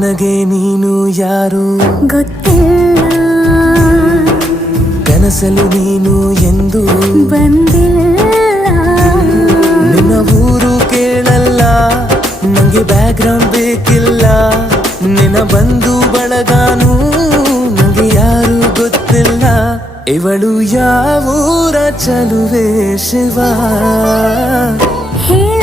ನನಗೆ ನೀನು ಯಾರು ಗೊತ್ತಿಲ್ಲ, ಕನಸಲು ನೀನು ಎಂದು ಬಂದಿಲ್ಲ. ನಿನ್ನ ಊರು ಕೇಳಲ್ಲ, ನಂಗೆ ಬ್ಯಾಕ್ಗ್ರೌಂಡ್ ಬೇಕಿಲ್ಲ. ನಿನ್ನ ಬಂಧು ಬಳಗಾನು ನಂಗೆ ಯಾರು ಗೊತ್ತಿಲ್ಲ. ಇವಳು ಯಾವೂರ ಚಲುವೆ ಶಿವ ಹೇಳ